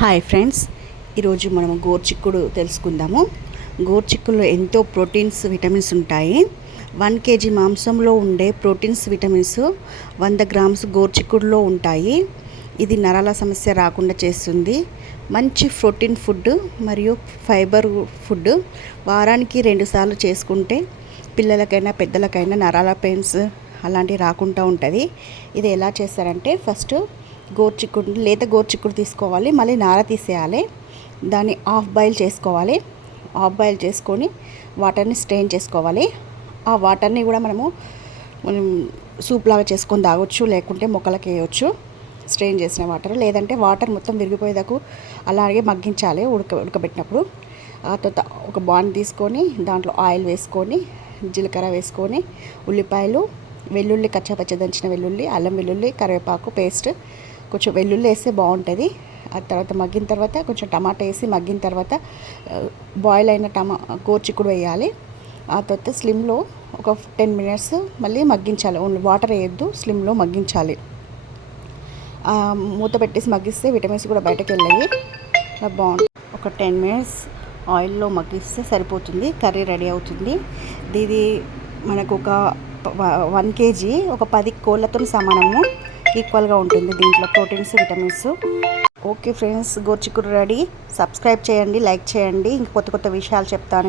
Hi friends, ఈరోజు మనం గోరుచిక్కుడు తెలుసుకుందాము. గోరుచిక్కుడులో ఎంతో ప్రోటీన్స్, విటమిన్స్ ఉంటాయి. 1 కేజీ మాంసంలో ఉండే ప్రోటీన్స్, విటమిన్స్ 100 గ్రామ్స్ గోరుచిక్కుడులో ఉంటాయి. ఇది నరాల సమస్య రాకుండా చేస్తుంది. మంచి ప్రోటీన్ ఫుడ్ మరియు ఫైబర్ ఫుడ్. వారానికి 2 సార్లు చేసుకుంటే పిల్లలకైనా పెద్దలకైనా నరాల పెయిన్స్ అలాంటివి రాకుండా ఉంటుంది. ఇది ఎలా చేస్తారంటే, ఫస్ట్ గోరుచిక్కుడు, లేత గోరుచిక్కుడు తీసుకోవాలి. మళ్ళీ నార తీసేయాలి. దాన్ని హాఫ్ బాయిల్ చేసుకోవాలి. హాఫ్ బాయిల్ చేసుకొని వాటర్ని స్ట్రెయిన్ చేసుకోవాలి. ఆ వాటర్ని కూడా మనం సూప్ లాగా చేసుకొని తాగొచ్చు, లేకుంటే మొక్కలకి వేయవచ్చు స్ట్రెయిన్ చేసిన వాటర్. లేదంటే వాటర్ మొత్తం విరిగిపోయేదాకు అలాగే మగ్గించాలి ఉడకబెట్టినప్పుడు. ఆ తర్వాత ఒక బాండ్ తీసుకొని దాంట్లో ఆయిల్ వేసుకొని, జీలకర్ర వేసుకొని, ఉల్లిపాయలు, వెల్లుల్లి, కచ్చాపచ్చ దంచిన వెల్లుల్లి, అల్లం వెల్లుల్లి, కరివేపాకు పేస్ట్, కొంచెం వెల్లుల్లి వేస్తే బాగుంటుంది. ఆ తర్వాత మగ్గిన తర్వాత కొంచెం టమాటా వేసి మగ్గిన తర్వాత బాయిల్ అయిన గోరుచిక్కుడు వేయాలి. ఆ తర్వాత స్లిమ్లో ఒక 10 మినిట్స్ మళ్ళీ మగ్గించాలి. ఓన్లీ వాటర్ వేయద్దు, స్లిమ్లో మగ్గించాలి. మూత పెట్టేసి మగ్గిస్తే విటమిన్స్ కూడా బయటకు వెళ్ళాయి. అలా బాగుంటుంది. ఒక 10 మినిట్స్ ఆయిల్లో మగ్గిస్తే సరిపోతుంది. కర్రీ రెడీ అవుతుంది. ఇది మనకు ఒక 1 కేజీ ఒక 10 కోళ్ళతో సమానము, ఈక్వల్గా ఉంటుంది దీంట్లో ప్రోటీన్స్, విటమిన్స్. ఓకే ఫ్రెండ్స్, గోరుచిక్కుడు రెడీ. సబ్స్క్రైబ్ చేయండి, లైక్ చేయండి. ఇంక కొత్త కొత్త విషయాలు చెప్తాను.